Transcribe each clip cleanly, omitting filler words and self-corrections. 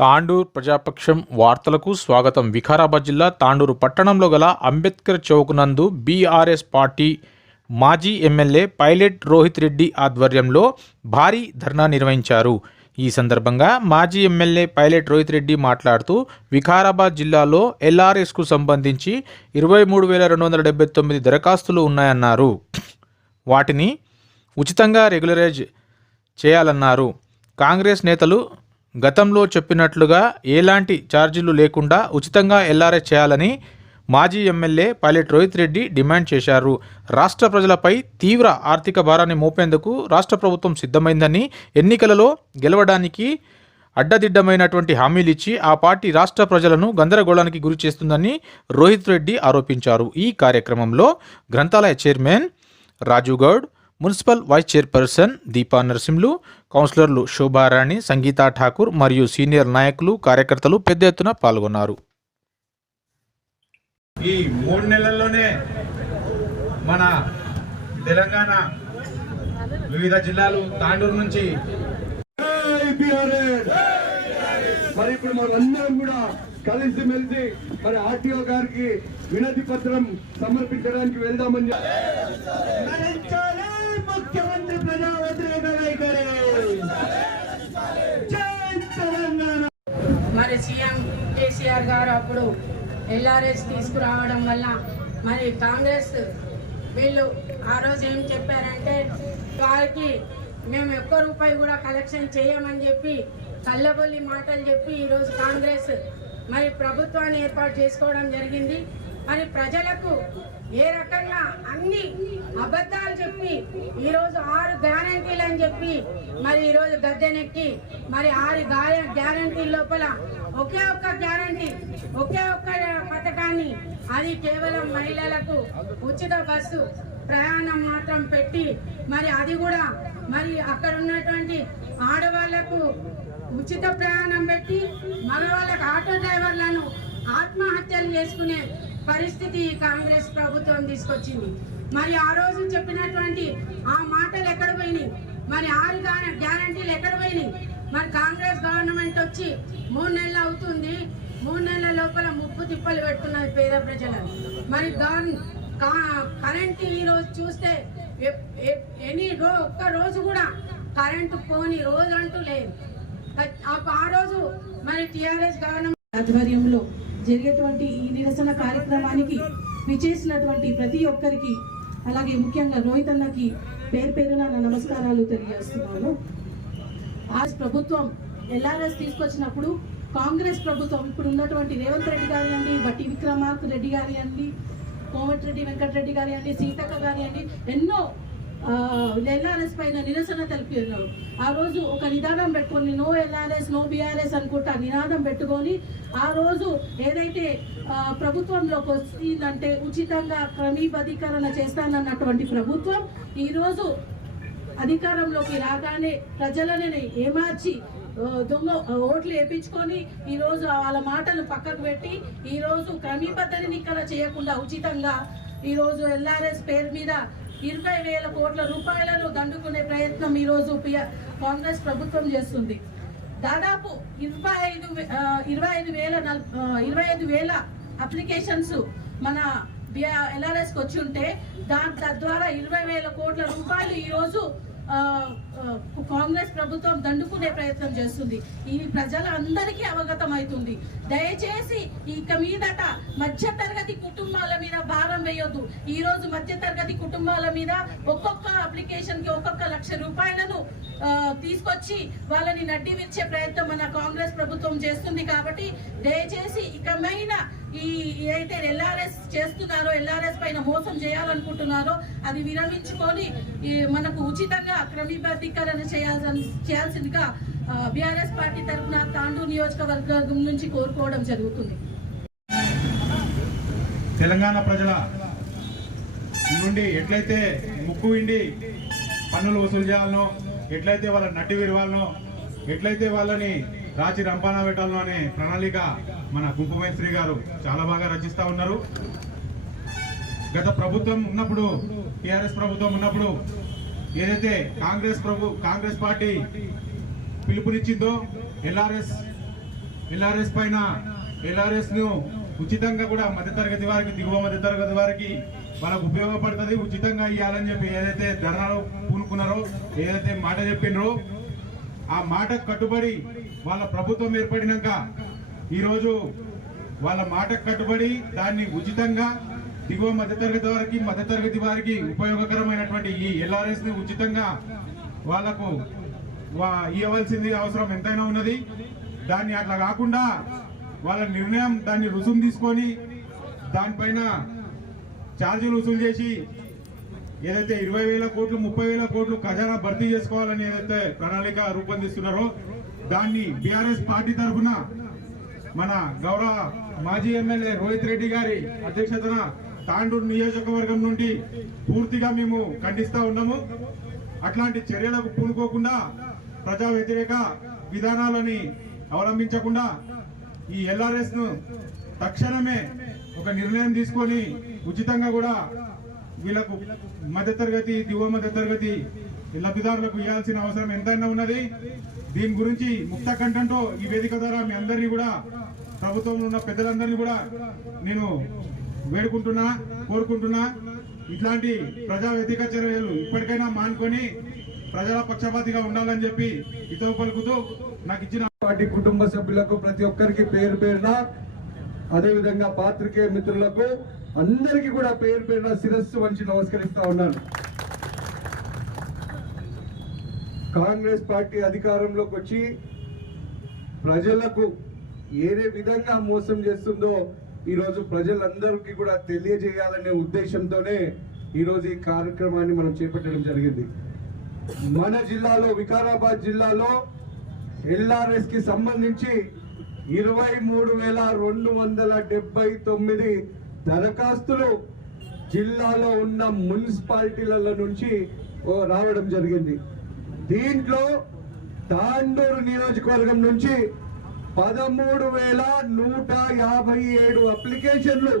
తాండూర్ ప్రజాపక్షం వార్తలకు స్వాగతం. వికారాబాద్ జిల్లా తాండూరు పట్టణంలో గల అంబేద్కర్ చౌక్ నందు బీఆర్ఎస్ పార్టీ మాజీ ఎమ్మెల్యే పైలట్ రోహిత్ రెడ్డి ఆధ్వర్యంలో భారీ ధర్నా నిర్వహించారు. ఈ సందర్భంగా మాజీ ఎమ్మెల్యే పైలట్ రోహిత్ రెడ్డి మాట్లాడుతూ వికారాబాద్ జిల్లాలో ఎల్ఆర్ఎస్కు సంబంధించి 23,279 దరఖాస్తులు ఉన్నాయన్నారు. వాటిని ఉచితంగా రెగ్యులరైజ్ చేయాలన్నారు. కాంగ్రెస్ నేతలు గతంలో చెప్పినట్లుగా ఎలాంటి ఛార్జీలు లేకుండా ఉచితంగా ఎల్ఆర్ఎస్ చేయాలని మాజీ MLA pilot Rohit Reddy demand చేశారు. రాష్ట్ర ప్రజలపై తీవ్ర ఆర్థిక భారాన్ని మోపేందుకు రాష్ట్ర ప్రభుత్వం సిద్ధమైందని, ఎన్నికలలో గెలవడానికి అడ్డదిడ్డమైనటువంటి హామీలు ఇచ్చి ఆ పార్టీ రాష్ట్ర ప్రజలను గందరగోళానికి గురి చేస్తుందని రోహిత్ రెడ్డి ఆరోపించారు. ఈ కార్యక్రమంలో గ్రంథాలయ chairman Raju Goud, municipal vice chairperson Deepa Narasimhulu, కౌన్సిలర్లు శోభారాణి, సంగీతా ఠాకూర్ మరియు సీనియర్ నాయకులు, కార్యకర్తలు పెద్ద ఎత్తున పాల్గొన్నారు. ఈ 3 నెలల్లోనే మన తెలంగాణ వివిధ జిల్లాలు తాండూరు నుంచి మరి ఇప్పుడు మనందరం కూడా కలిసిమెలిసి మరి ఆర్టీఓ గారికి వినతి పత్రం సమర్పించడానికి వెళ్దామని ముఖ్యమంత్రి ప్రజా వ్యతిరేక వైఖరి. మరి సీఎం కేసీఆర్ గారు అప్పుడు ఎల్ఆర్ఎస్ తీసుకురావడం వల్ల మరి కాంగ్రెస్ వీళ్ళు ఆ రోజు ఏం చెప్పారంటే వారికి మేము ఒక్క రూపాయి కూడా కలెక్షన్ చేయమని చెప్పి కళ్ళబొల్లి మాటలు చెప్పి ఈరోజు కాంగ్రెస్ మరి ప్రభుత్వాన్ని ఏర్పాటు చేసుకోవడం జరిగింది. మరి ప్రజలకు ఏ రకంగా అన్ని అబద్ధాలు చెప్పి ఈరోజు 6 గ్యారంటీలు అని చెప్పి మరి ఈరోజు గద్దెనెక్కి మరి 6 గ్యారంటీల లోపల ఒకే ఒక్క గ్యారంటీ, ఒకే ఒక్క పథకాన్ని, అది కేవలం మహిళలకు ఉచిత బస్సు ప్రయాణం మాత్రం పెట్టి మరి అది కూడా మరి అక్కడ ఉన్నటువంటి ఆడవాళ్లకు ఉచిత ప్రయాణం పెట్టి మగవాళ్ళకు ఆటో డ్రైవర్లను ఆత్మహత్యలు చేసుకునే పరిస్థితి కాంగ్రెస్ ప్రభుత్వం తీసుకొచ్చింది. మరి ఆ రోజు చెప్పినటువంటి ఆ మాటలు ఎక్కడ పోయినాయి? మరి 6 గ్యారంటీలు ఎక్కడ పోయినాయి? మరి కాంగ్రెస్ గవర్నమెంట్ వచ్చి 3 నెలలు అవుతుంది. 3 నెలల లోపల ముప్పు తిప్పలు పెడుతున్నది పేద ప్రజలను. మరి కరెంట్ ఈరోజు చూస్తే ఒక్క రోజు కూడా కరెంటు పోని రోజు అంటూ లేదు. ఆ రోజు మరి టిఆర్ఎస్ గవర్నమెంట్ ఆధ్వర్యంలో జరిగేటువంటి ఈ నిరసన కార్యక్రమానికి విచ్చేసినటువంటి ప్రతి ఒక్కరికి, అలాగే ముఖ్యంగా రోహిత్ అన్నకి పేరు పేరున నా నమస్కారాలు తెలియజేస్తున్నాను. ఆ ప్రభుత్వం ఎల్ఆర్ఎస్ తీసుకొచ్చినప్పుడు కాంగ్రెస్ ప్రభుత్వం ఇప్పుడు ఉన్నటువంటి రేవంత్ రెడ్డి కానివ్వండి, బట్టి విక్రమార్క రెడ్డి కానివ్వండి, కోమటిరెడ్డి వెంకటరెడ్డి కానివ్వండి, సీతక్క కానివ్వండి, ఎన్నో ఎల్ఆర్ఎస్ పైన నిరసన తెలిపారు. ఆ రోజు ఒక నిదానం పెట్టుకొని నో ఎల్ఆర్ఎస్ నో బీఆర్ఎస్ అనుకుంటా నినాదం పెట్టుకొని ఆ రోజు ఏదైతే ప్రభుత్వంలోకి వచ్చిందంటే ఉచితంగా క్రమబద్ధీకరణ చేస్తానన్నటువంటి ప్రభుత్వం ఈరోజు అధికారంలోకి రాగానే ప్రజలని ఏమార్చి దొంగ ఓట్లు వేయించుకొని ఈరోజు వాళ్ళ మాటలు పక్కకు పెట్టి ఈరోజు క్రమబద్ధీకరణ చేయకుండా ఉచితంగా ఈరోజు ఎల్ఆర్ఎస్ పేరు మీద 20,000 కోట్ల రూపాయలను దండుకునే ప్రయత్నం ఈరోజు కాంగ్రెస్ ప్రభుత్వం చేస్తుంది. దాదాపు 25,000 అప్లికేషన్స్ మన ఎల్ఆర్ఎస్కి వచ్చి ఉంటే తద్వారా 20,000 కోట్ల రూపాయలు ఈరోజు కాంగ్రెస్ ప్రభుత్వం దండుకునే ప్రయత్నం చేస్తుంది. ఇది ప్రజలందరికీ అవగతం అవుతుంది. దయచేసి ఇక మీదట మధ్యతరగతి కుటుంబాల మీద భారం వేయొద్దు. ఈ రోజు మధ్యతరగతి కుటుంబాల మీద ఒక్కొక్క అప్లికేషన్ కి 1 లక్ష రూపాయలను తీసుకొచ్చి వాళ్ళని నడ్డి విచ్చే ప్రయత్నం మన కాంగ్రెస్ ప్రభుత్వం చేస్తుంది. కాబట్టి దయచేసి ఇకమైన ఏదైతే ఎల్ఆర్ఎస్ చేస్తున్నారో, ఎల్ఆర్ఎస్ పైన మోసం చేయాలనుకుంటున్నారో అది విరమించుకొని మనకు ఉచితంగా క్రమబద్ధీకరణ చేయాల్సిందిగా బీఆర్ఎస్ పార్టీ తరఫున తాండూరు నియోజకవర్గం నుంచి కోరుకోవడం జరుగుతుంది. తెలంగాణ ప్రజల నుండి ఎట్లయితే ముక్కు ఇండి పన్నులు వసూలు చేయాలనో, ఎట్లయితే వాళ్ళ నడ్డి విరవాలనో, ఎట్లయితే వాళ్ళని రాచి రంపానా పెట్టాలనో అనే ప్రణాళిక మన కుంకుమేశ్వరి గారు చాలా బాగా రచిస్తా ఉన్నారు. గత ప్రభుత్వం ఉన్నప్పుడు, టిఆర్ఎస్ ప్రభుత్వం ఉన్నప్పుడు ఏదైతే కాంగ్రెస్ పార్టీ పిలుపునిచ్చిందో ఎల్ఆర్ఎస్ ఎల్ఆర్ఎస్ పైన ఎల్ఆర్ఎస్ ను ఉచితంగా కూడా మధ్యతరగతి వారికి, దిగువ మధ్యతరగతి వారికి వాళ్ళకు ఉపయోగపడుతుంది, ఉచితంగా ఇవ్వాలని చెప్పి ఏదైతే ధర్నాలో పూనుకున్నారో, ఏదైతే మాట చెప్పినరో ఆ మాటకు కట్టుబడి వాళ్ళ ప్రభుత్వం ఏర్పడినాక ఈరోజు వాళ్ళ మాటకు కట్టుబడి దాన్ని ఉచితంగా దిగువ మధ్యతరగతి వారికి ఉపయోగకరమైనటువంటి ఈ ఎల్ఆర్ఎస్ ని ఉచితంగా వాళ్లకు ఇవ్వవలసింది అవసరం ఎంతైనా ఉన్నది. దాన్ని అట్లా కాకుండా వాళ్ళ నిర్ణయం దాన్ని రుసుము తీసుకొని దానిపైన ఛార్జీలు వసూలు చేసి ఏదైతే 20,000 కోట్లు 30,000 కోట్లు ఖజానా భర్తీ చేసుకోవాలని ఏదైతే ప్రణాళిక రూపొందిస్తున్నారో దాన్ని బీఆర్ఎస్ పార్టీ తరఫున మన గౌరవ మాజీ ఎమ్మెల్యే రోహిత్ రెడ్డి గారి అధ్యక్షతన తాండూరు నియోజకవర్గం నుండి పూర్తిగా మేము ఖండిస్తా ఉన్నాము. అట్లాంటి చర్యలకు పూనుకోకుండా ప్రజా వ్యతిరేక విధానాలని అవలంబించకుండా ఈ ఎల్ఆర్ఎస్ ను తక్షణమే ఒక నిర్ణయం తీసుకొని ఉచితంగా కూడా వీళ్ళకు మధ్యతరగతి, దిగువ మధ్యతరగతి లబ్ధిదారులకు ఇవ్వాల్సిన అవసరం ఎంతైనా ఉన్నది. దీని గురించి ముక్త కంఠంతో ఈ వేదిక ద్వారా మీ అందరినీ కూడా, ప్రభుత్వంలో ఉన్న పెద్దలందరినీ కూడా నేను కోరుకుంటున్నా. ఇట్లాంటి ప్రజా వ్యతిరేక చర్యలు ఇప్పటికైనా మానుకొని ప్రజల పక్షపాతిగా ఉండాలని చెప్పి హితవు పలుకుతూ నాకు ఇచ్చిన పార్టీ కుటుంబ సభ్యులకు ప్రతి ఒక్కరికి పేరు పేరున, అదే విధంగా పాత్రికేయ మిత్రులకు అందరికీ కూడా పేరు పేరున శిరస్సు వంచి నమస్కరిస్తా ఉన్నాను. కాంగ్రెస్ పార్టీ అధికారంలోకి వచ్చి ప్రజలకు ఏ విధంగా మోసం చేస్తుందో ఈరోజు ప్రజలందరికీ కూడా తెలియజేయాలనే ఉద్దేశంతోనే ఈరోజు ఈ కార్యక్రమాన్ని మనం చేపట్టడం జరిగింది. మన జిల్లాలో, వికారాబాద్ జిల్లాలో ఎల్ఆర్ఎస్ కి సంబంధించి 23,279 దరఖాస్తులు జిల్లాలో ఉన్న మున్సిపాలిటీల నుంచి రావడం జరిగింది. దీంట్లో తాండూరు నియోజకవర్గం నుంచి 13,157 అప్లికేషన్లు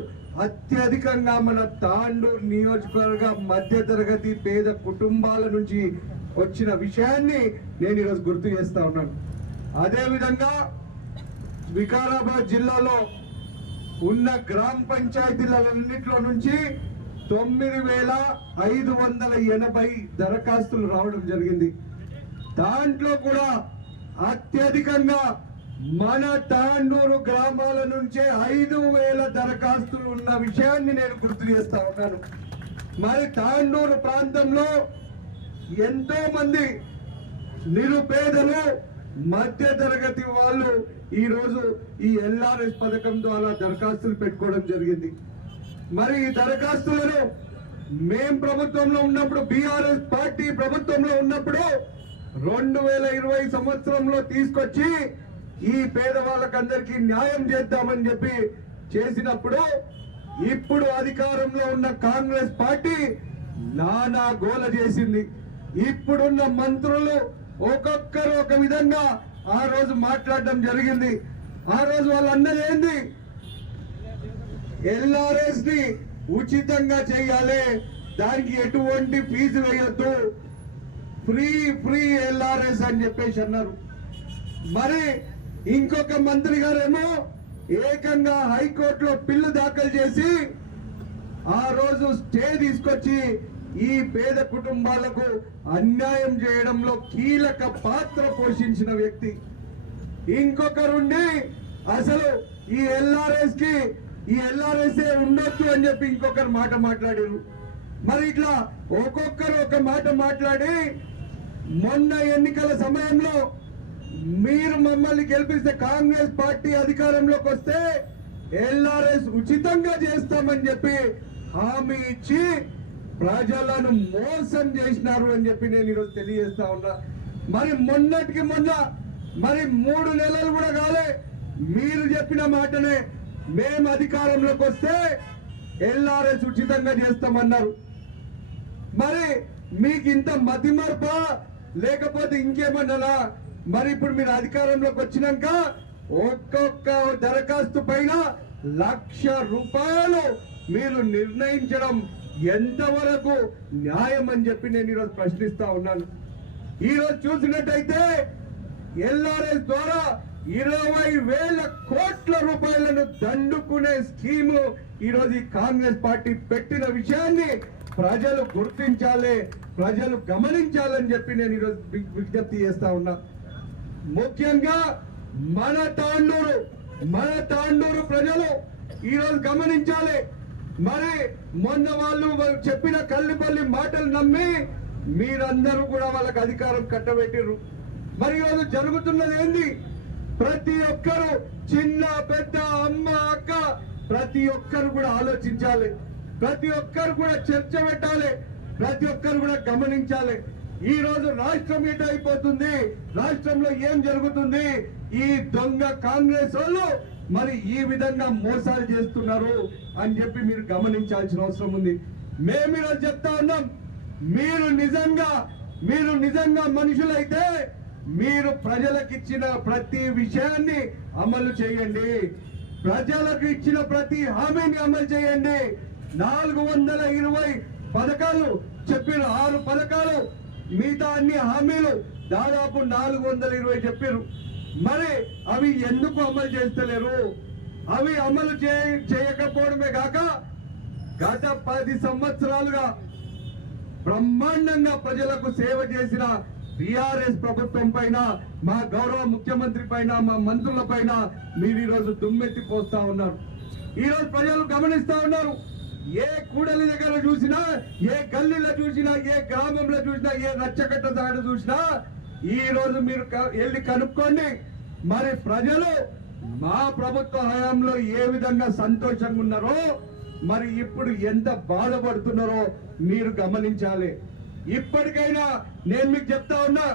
అత్యధికంగా మన తాండూరు నియోజకవర్గ మధ్యతరగతి పేద కుటుంబాల నుంచి వచ్చిన విషయాన్ని నేను ఈరోజు గుర్తు చేస్తా ఉన్నాను. అదేవిధంగా వికారాబాద్ జిల్లాలో ఉన్న గ్రామ పంచాయతీలన్నింటిలో నుంచి 9,580 దరఖాస్తులు రావడం జరిగింది. దాంట్లో కూడా అత్యధికంగా మన తాండూరు గ్రామాల నుంచే 5,000 దరఖాస్తులు ఉన్న విషయాన్ని నేను గుర్తు చేస్తా ఉన్నాను. మరి తాండూరు ప్రాంతంలో ఎంతో మంది నిరుపేదలు, మధ్య తరగతి వాళ్ళు ఈ రోజు ఈ ఎల్ఆర్ఎస్ పథకం ద్వారా దరఖాస్తులు పెట్టుకోవడం జరిగింది. మరి ఈ దరఖాస్తులను మేం ప్రభుత్వంలో ఉన్నప్పుడు, బీఆర్ఎస్ పార్టీ ప్రభుత్వంలో ఉన్నప్పుడు 2020 సంవత్సరంలో తీసుకొచ్చి ఈ పేదవాళ్ళకందరికీ న్యాయం చేద్దామని చెప్పి చేసినప్పుడు, ఇప్పుడు అధికారంలో ఉన్న కాంగ్రెస్ పార్టీ నానా గోల చేసింది. ఇప్పుడున్న మంత్రులు ఒక్కొక్కరు ఒక విధంగా ఆ రోజు మాట్లాడడం జరిగింది. ఆ రోజు వాళ్ళు అన్నది ఏంది, ఎల్ఆర్ఎస్ ని ఉచితంగా చేయాలి, దానికి ఎటువంటి ఫీజు వేయొద్దు, ఫ్రీ ఎల్ఆర్ఎస్ అని చెప్పేసి అన్నారు. మరి ఇంకొక మంత్రి గారేమో ఏకంగా హైకోర్టులో బిల్లు దాఖలు చేసి ఆ రోజు స్టే తీసుకొచ్చి ఈ పేద కుటుంబాలకు అన్యాయం చేయడంలో కీలక పాత్ర పోషించిన వ్యక్తి. ఇంకొకరుండి అసలు ఈ ఎల్ఆర్ఎస్ ఉండొద్దు అని చెప్పి ఇంకొకరు మాట మాట్లాడారు. మరి ఇట్లా ఒక్కొక్కరు ఒక మాట మాట్లాడి మొన్న ఎన్నికల సమయంలో మీరు మమ్మల్ని గెలిపిస్తే, కాంగ్రెస్ పార్టీ అధికారంలోకి వస్తే ఎల్ఆర్ఎస్ ఉచితంగా చేస్తామని చెప్పి హామీ ఇచ్చి ప్రజలను మోసం చేసినారు అని చెప్పి నేను ఈరోజు తెలియజేస్తా ఉన్నా. మరి మొన్నటికి మొన్న, మరి 3 నెలలు కూడా కాలే, మీరు చెప్పిన మాటనే మేము అధికారంలోకి వస్తే ఎల్ఆర్ఎస్ ఉచితంగా చేస్తామన్నారు. మరి మీకు ఇంత మతిమర్పా లేకపోతే ఇంకేమన్నారా? మరి ఇప్పుడు మీరు అధికారంలోకి వచ్చినాక ఒక్కొక్క దరఖాస్తు పైన ₹1,00,000 మీరు నిర్ణయించడం ఎంతవరకు న్యాయం అని చెప్పి నేను ఈరోజు ప్రశ్నిస్తా ఉన్నాను. ఈరోజు చూసినట్టయితే ఎల్ఆర్ఎస్ ద్వారా 20,000 కోట్ల రూపాయలను దండుకునే స్కీము ఈరోజు ఈ కాంగ్రెస్ పార్టీ పెట్టిన విషయాన్ని ప్రజలు గుర్తించాలి, ప్రజలు గమనించాలని చెప్పి నేను ఈరోజు విజ్ఞప్తి చేస్తా ఉన్నా. ముఖ్యంగా మన తాండూరు ప్రజలు ఈరోజు గమనించాలి. మరి మొన్న వాళ్ళు చెప్పిన కల్లిపల్లి మాటలు నమ్మి మీరందరూ కూడా వాళ్ళకి అధికారం కట్టబెట్టిర్రు. మరి ఈరోజు జరుగుతున్నది ఏంది? ప్రతి ఒక్కరు, చిన్న పెద్ద, అమ్మ అక్క, ప్రతి ఒక్కరు కూడా ఆలోచించాలి, ప్రతి ఒక్కరు కూడా చర్చ పెట్టాలి, ప్రతి ఒక్కరు కూడా గమనించాలి. ఈ రోజు రాష్ట్రం ఎటు అయిపోతుంది, రాష్ట్రంలో ఏం జరుగుతుంది, ఈ దొంగ కాంగ్రెస్ వాళ్ళు మరి ఈ విధంగా మోసాలు చేస్తున్నారు అని చెప్పి మీరు గమనించాల్సిన అవసరం ఉంది. మేము ఈరోజు చెప్తా ఉన్నాం, మీరు నిజంగా మనుషులైతే మీరు ప్రజలకు ఇచ్చిన ప్రతి విషయాన్ని అమలు చేయండి, ప్రజలకు ఇచ్చిన ప్రతి హామీని అమలు చేయండి. 420 పథకాలు చెప్పిన 6 పథకాలు, మిగతా అన్ని హామీలు దాదాపు 420 చెప్పారు. మరి అవి ఎందుకు అమలు చేస్తలేరు? అవి అమలు చేయకపోవడమే కాక గత 10 సంవత్సరాలుగా బ్రహ్మాండంగా ప్రజలకు సేవ చేసిన టిఆర్ఎస్ ప్రభుత్వం పైన, మా గౌరవ ముఖ్యమంత్రి పైన, మా మంత్రుల పైన మీరు ఈరోజు దుమ్మెత్తి పోస్తా ఉన్నారు. ఈరోజు ప్రజలు గమనిస్తా ఉన్నారు. ఏ కూడలి దగ్గర చూసినా, ఏ గల్లీలో చూసినా, ఏ గ్రామంలో చూసినా, ఏ రచ్చకట్ట దాడి చూసినా ఈ రోజు మీరు వెళ్ళి కనుక్కోండి. మరి ప్రజలు మా ప్రభుత్వ హయాంలో ఏ విధంగా సంతోషంగా ఉన్నారో, మరి ఇప్పుడు ఎంత బాధపడుతున్నారో మీరు గమనించాలి. ఇప్పటికైనా నేను మీకు చెప్తా ఉన్నా,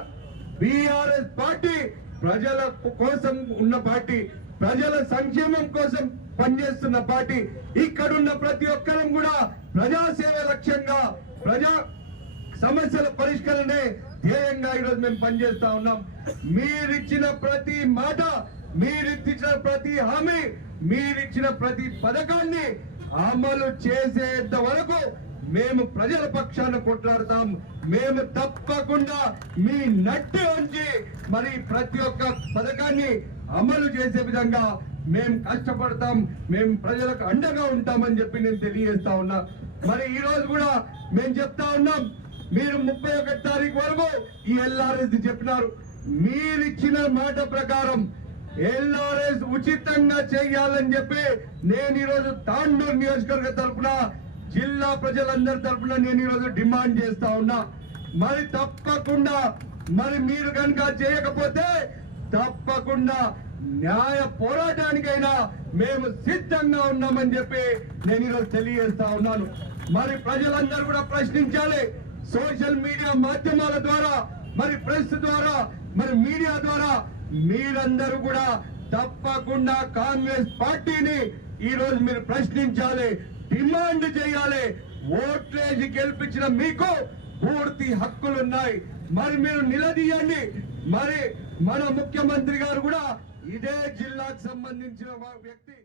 బీఆర్ఎస్ పార్టీ ప్రజల కోసం ఉన్న పార్టీ, ప్రజల సంక్షేమం కోసం పనిచేస్తున్న పార్టీ. ఇక్కడున్న ప్రతి ఒక్కరం కూడా ప్రజాసేవ లక్ష్యంగా, ప్రజా సమస్యల పరిష్కరణే ధ్యేయంగా ఈరోజు మేము పనిచేస్తా ఉన్నాం. మీరిచ్చిన ప్రతి మాట, మీరిచ్చిన ప్రతి హామీ, మీరిచ్చిన ప్రతి పథకాన్ని అమలు చేసేంత వరకు మేము ప్రజల పక్షాన కొట్లాడతాం. మేము తప్పకుండా మీ నట్టి ఉంచి మరి ప్రతి ఒక్క పథకాన్ని అమలు చేసే విధంగా మేము కష్టపడతాం, మేము ప్రజలకు అండగా ఉంటామని చెప్పి నేను తెలియజేస్తా ఉన్నా. మరి ఈ రోజు కూడా మేము చెప్తా ఉన్నాం, మీరు 31 తారీఖు వరకు ఈ ఎల్ఆర్ఎస్ చెప్పినారు. మీరిచ్చిన మాట ప్రకారం ఎల్ఆర్ఎస్ ఉచితంగా చేయాలని చెప్పి నేను ఈరోజు తాండూరు నియోజకవర్గ తరఫున, జిల్లా ప్రజలందరి తరఫున నేను ఈరోజు డిమాండ్ చేస్తా ఉన్నా. మరి తప్పకుండా మరి మీరు కనుక చేయకపోతే తప్పకుండా న్యాయ పోరాటానికైనా మేము సిద్ధంగా ఉన్నామని చెప్పి నేను ఈరోజు తెలియజేస్తా ఉన్నాను. మరి ప్రజలందరూ కూడా ప్రశ్నించాలి. సోషల్ మీడియా మాధ్యమాల ద్వారా, మరి ప్రెస్ ద్వారా, మరి మీడియా ద్వారా మీరందరూ కూడా తప్పకుండా కాంగ్రెస్ పార్టీని ఈ రోజు మీరు ప్రశ్నించాలి, డిమాండ్ చేయాలి. ఓట్లేసి గెలిపించిన మీకు పూర్తి హక్కులున్నాయి. మరి మీరు నిలదీయండి. మరి మన ముఖ్యమంత్రి గారు కూడా ఇదే జిల్లాకు సంబంధించిన వ్యక్తి.